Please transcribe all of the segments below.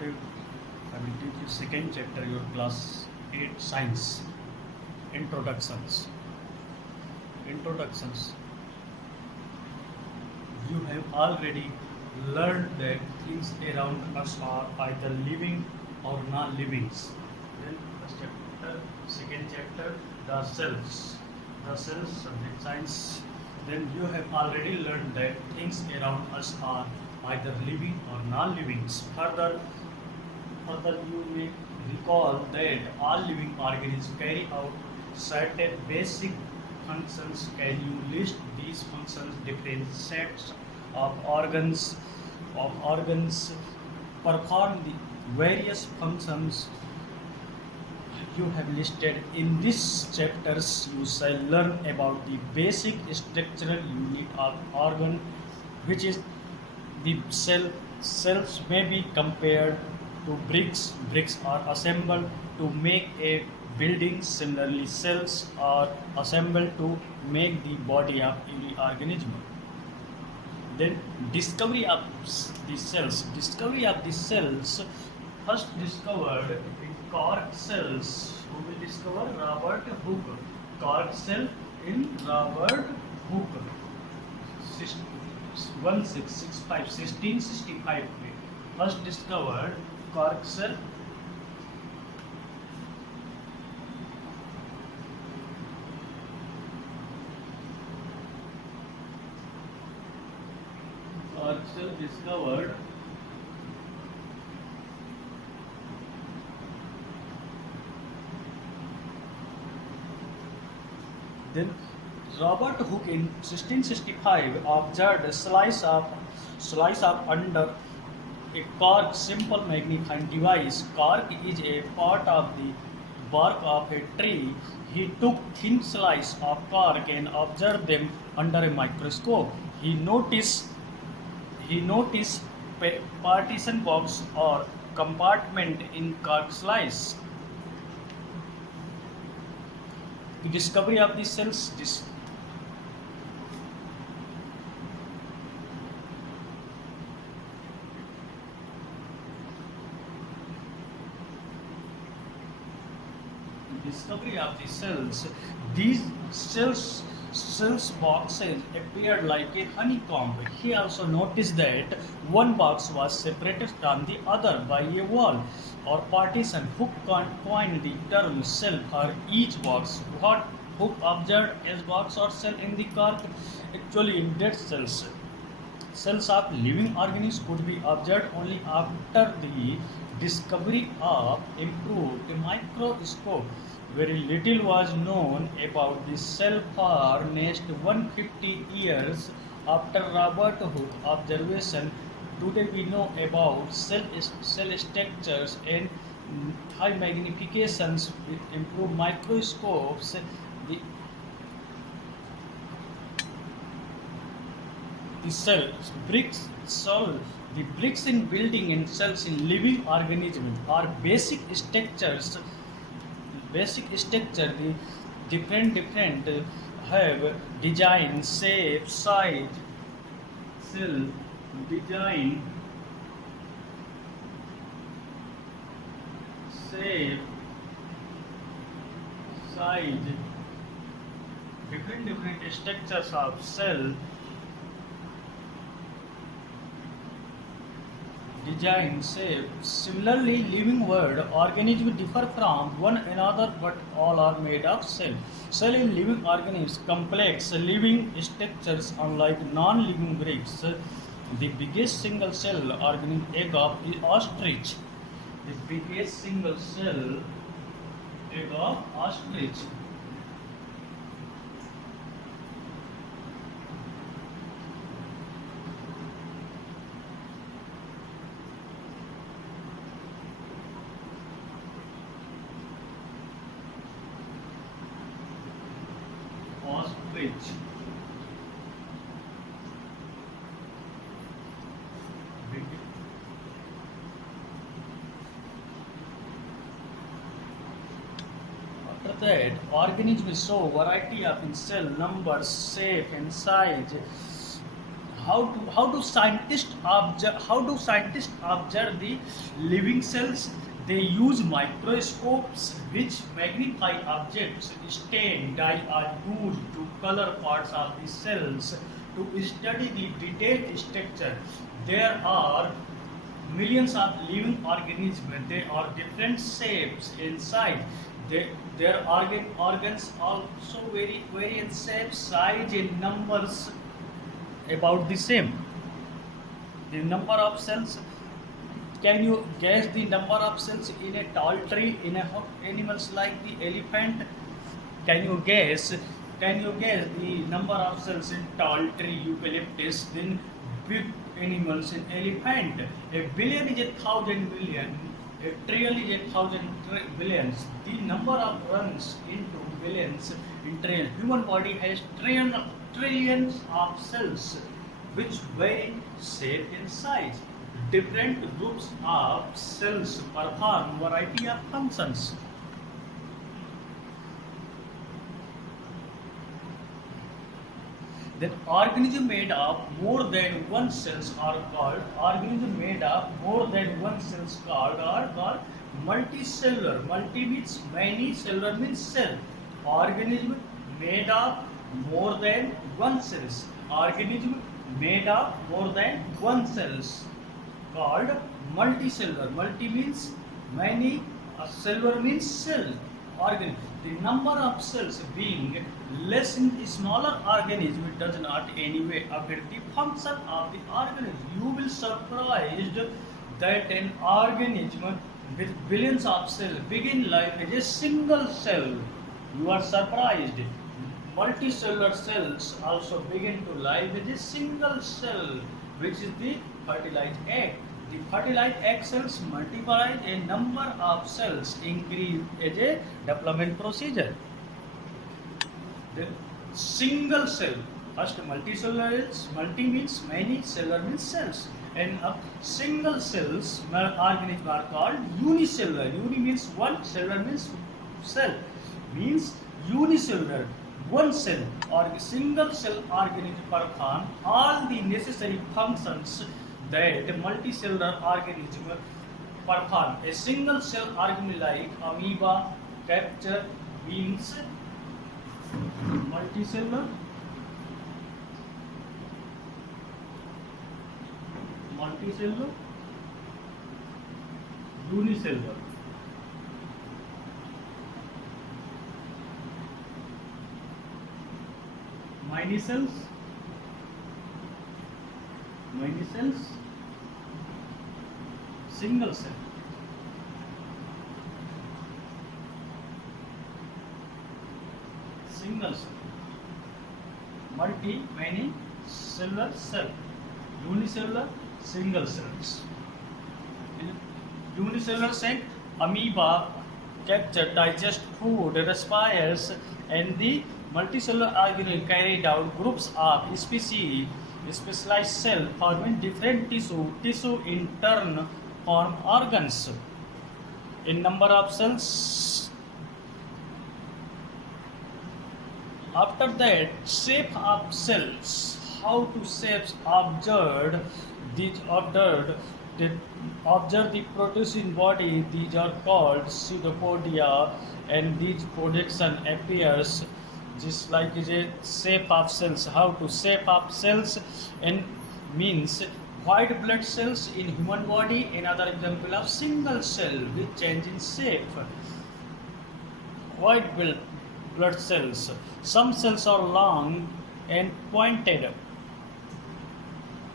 Today I will teach you second chapter, your class 8 science. Introductions. Introductions. You have already learned that things around us are either living or non-living. Then first chapter, second chapter, the cells. The cells subject science. Then you have already learned that things around us are either living or non-living. Further, you may recall that all living organisms carry out certain basic functions. Can you list these functions? Different sets of organs perform the various functions you have listed. In these chapters, you shall learn about the basic structural unit of organ, which is the cell. Cells may be compared to bricks. Bricks are assembled to make a building. Similarly, cells are assembled to make the body of every organism. Then discovery of the cells. Discovery of the cells first discovered in cork cells. Who will discover? Robert Hooke. Cork cell in Robert Hooke. 1665. First discovered cork cell. Cork cell discovered then Robert Hooke in 1665 observed a slice of under a cork. Simple magnifying device. Cork is a part of the bark of a tree. He took thin slice of cork and observed them under a microscope. He noticed partition box or compartment in cork slice. The discovery of the cells. Discovery of the cells. These cells boxes appeared like a honeycomb. He also noticed that one box was separated from the other by a wall or partition. Hooke coined the term cell for each box. What Hooke observed as box or cell in the cork actually in dead cells. Cells of living organisms could be observed only after the discovery of improved microscope. Very little was known about the cell for next 150 years after Robert Hooke observation. Today we know about cell structures and high magnifications with improved microscopes. The cells, the bricks in building and cells in living organisms are basic structures. The different have design, shape, size. Cell design, shape, size. Different structures of cell. Design, shape. Similarly, living world organisms differ from one another, but all are made of cell. Cell in living organisms complex living structures, unlike non-living bricks. The biggest single cell organism egg of ostrich. The biggest single cell egg of ostrich. Ostrich. After that, organisms show variety of in cell numbers, shape, and size. How do scientists observe the living cells? They use microscopes which magnify objects, stain, dye, or use to color parts of the cells to study the detailed structure. There are millions of living organisms. They are different shapes in size. Their organs also vary in shape, size, and numbers about the same. The number of cells. Can you guess the number of cells in a tall tree in animals like the elephant? Can you guess? Can you guess the number of cells in tall tree eucalyptus? Then big animals in elephant. A billion is a thousand billion. A trillion is a thousand billions. The number of runs into billions in trillion. Human body has trillions of cells which vary in shape and size. Different groups of cells perform variety of functions. Then organism made of more than one cells are called are called multicellular. Multi means many, cellular means cell. Organism made of more than one cells. Organism made of more than one cells called multicellular. Multi means many, cellular means cell. Organism. The number of cells being less in the smaller organism does not anyway affect the function of the organism. You will surprised that an organism with billions of cells begin life as a single cell. You are surprised. Multicellular cells also begin to live as a single cell, which is the fertilized egg. The fertilized egg cells multiply, a number of cells increase as a development procedure. Then single cell. First multicellular is multi means many, cellular means cells. And single cells organisms are called unicellular. Uni means one, cellular means cell. Means unicellular. One cell or single cell organism perform all the necessary functions that multicellular organism perform. A single cell organism like amoeba, capture means multicellular, unicellular. Many cells, single cell. Single cell. Multi, many, cellular, cell. Unicellular, single cells. In unicellular cell, amoeba capture, digest food, respires, and the multicellular organism carried out groups of species, specialized cell forming different tissue in turn form organs. In number of cells. After that, shape of cells. How to shapes observed? These observed observe the producing body. These are called pseudopodia, and these projection appears just like a shape of cells. How to shape of cells? And means white blood cells in human body. Another example of single cell with change in shape. White blood cells. Some cells are long and pointed.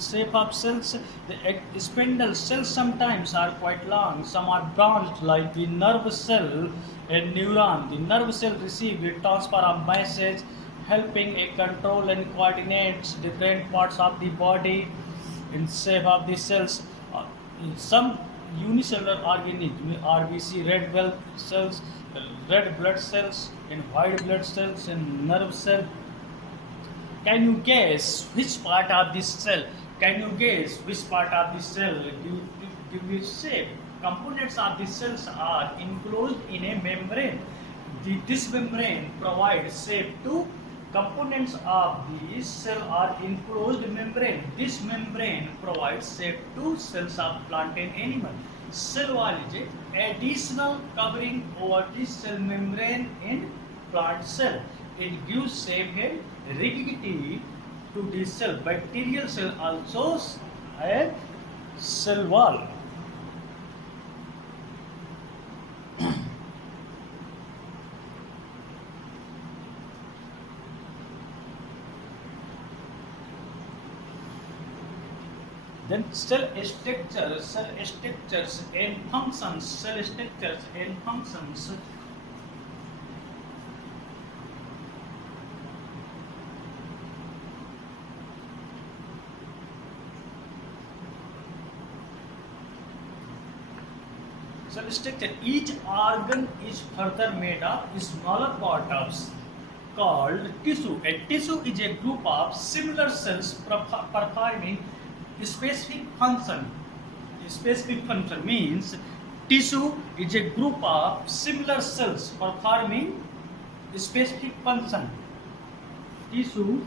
Shape of cells. The spindle cells sometimes are quite long. Some are branched like the nerve cell and neuron. The nerve cell receives the transfer of message, helping a control and coordinates different parts of the body. In shape of the cells, some unicellular organisms, RBC, red blood cells, and white blood cells, and nerve cell. Can you guess which part of this cell? Can you guess which part of the cell give you shape? Components of the cells are enclosed in a membrane. This membrane provides shape to Components of the cell are enclosed membrane. This membrane provides shape to cells of plant and animal. Cell wall is a additional covering over the cell membrane in plant cell. It gives shape and rigidity to the cell. Bacterial cell also have cell wall. Then cell structures and functions. Cell structures and functions. Cell structure. Each organ is further made of smaller parts called tissue. A tissue is a group of similar cells performing specific function. Specific function means tissue is a group of similar cells performing specific function. Tissue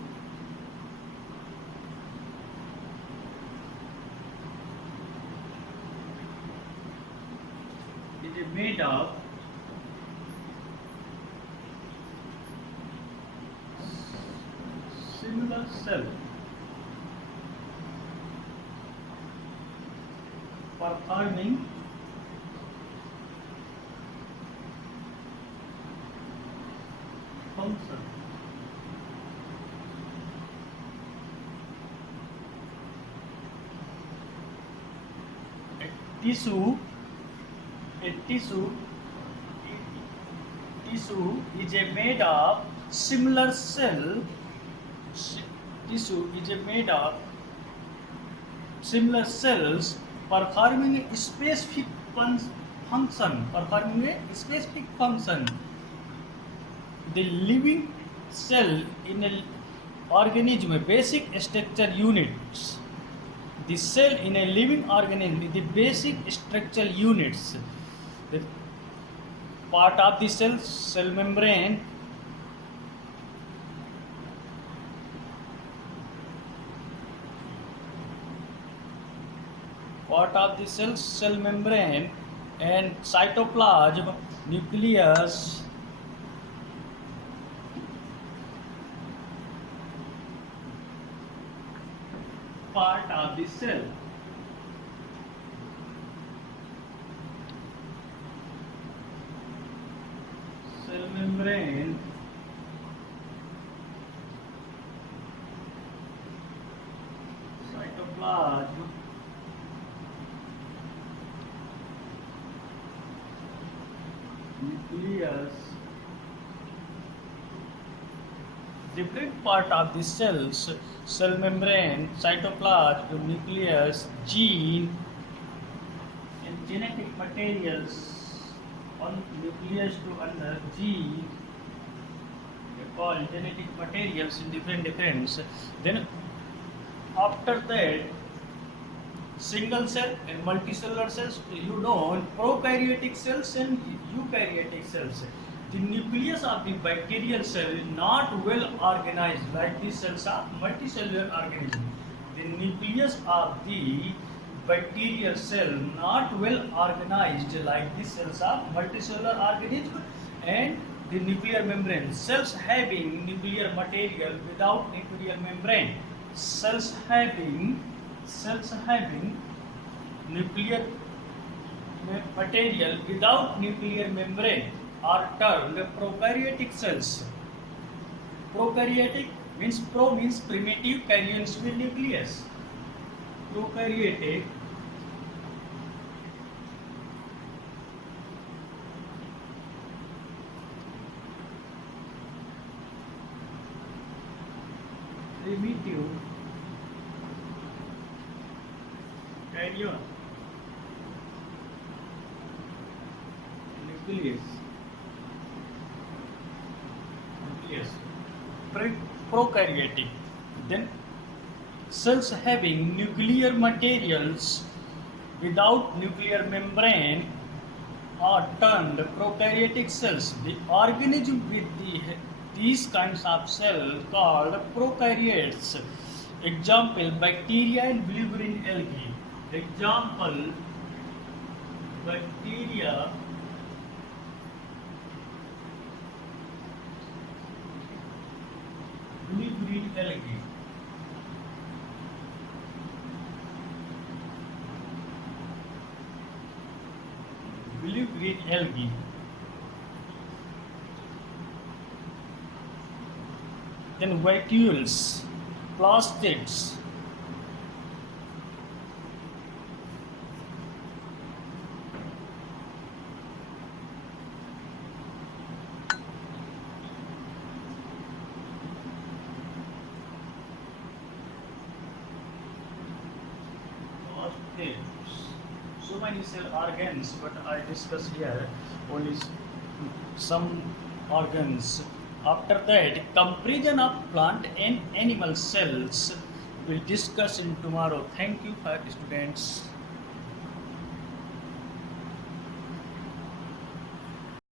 is made of similar cell performing function. A tissue is a made of similar cell. Tissue is a made of similar cells performing a specific function. Performing a specific function. The living cell in an organism, basic structure units. The cell in a living organism, the basic structural units. The part of the cell membrane. Part of the cell membrane and cytoplasm, nucleus, part of the cell. Cell membrane, cytoplasm, nucleus. Different part of the cells, cell membrane, cytoplasm, nucleus, gene, and genetic materials on nucleus to under gene. They call genetic materials in different. Then after that, single cell and multicellular cells. You know prokaryotic cells and eukaryotic cells. The nucleus of the bacterial cell is not well organized like the cells of multicellular organism. The nucleus of the bacterial cell not well organized like the cells of multicellular organism, and the nuclear membrane. Cells having nuclear material without nuclear membrane. Cells having nuclear material without nuclear membrane are termed prokaryotic cells. Prokaryotic means primitive carrions with nucleus. Prokaryotic primitive carrion nucleus. Prokaryotic. Then cells having nuclear materials without nuclear membrane are termed prokaryotic cells. The organism with the these kinds of cells called prokaryotes. Example, bacteria and blue green algae. Example, bacteria blue green algae. Blue green algae. Then vacuoles, plastids, so many cell organs, but I discuss here only some organs. After that, comparison of plant and animal cells will discuss in tomorrow. Thank you, students.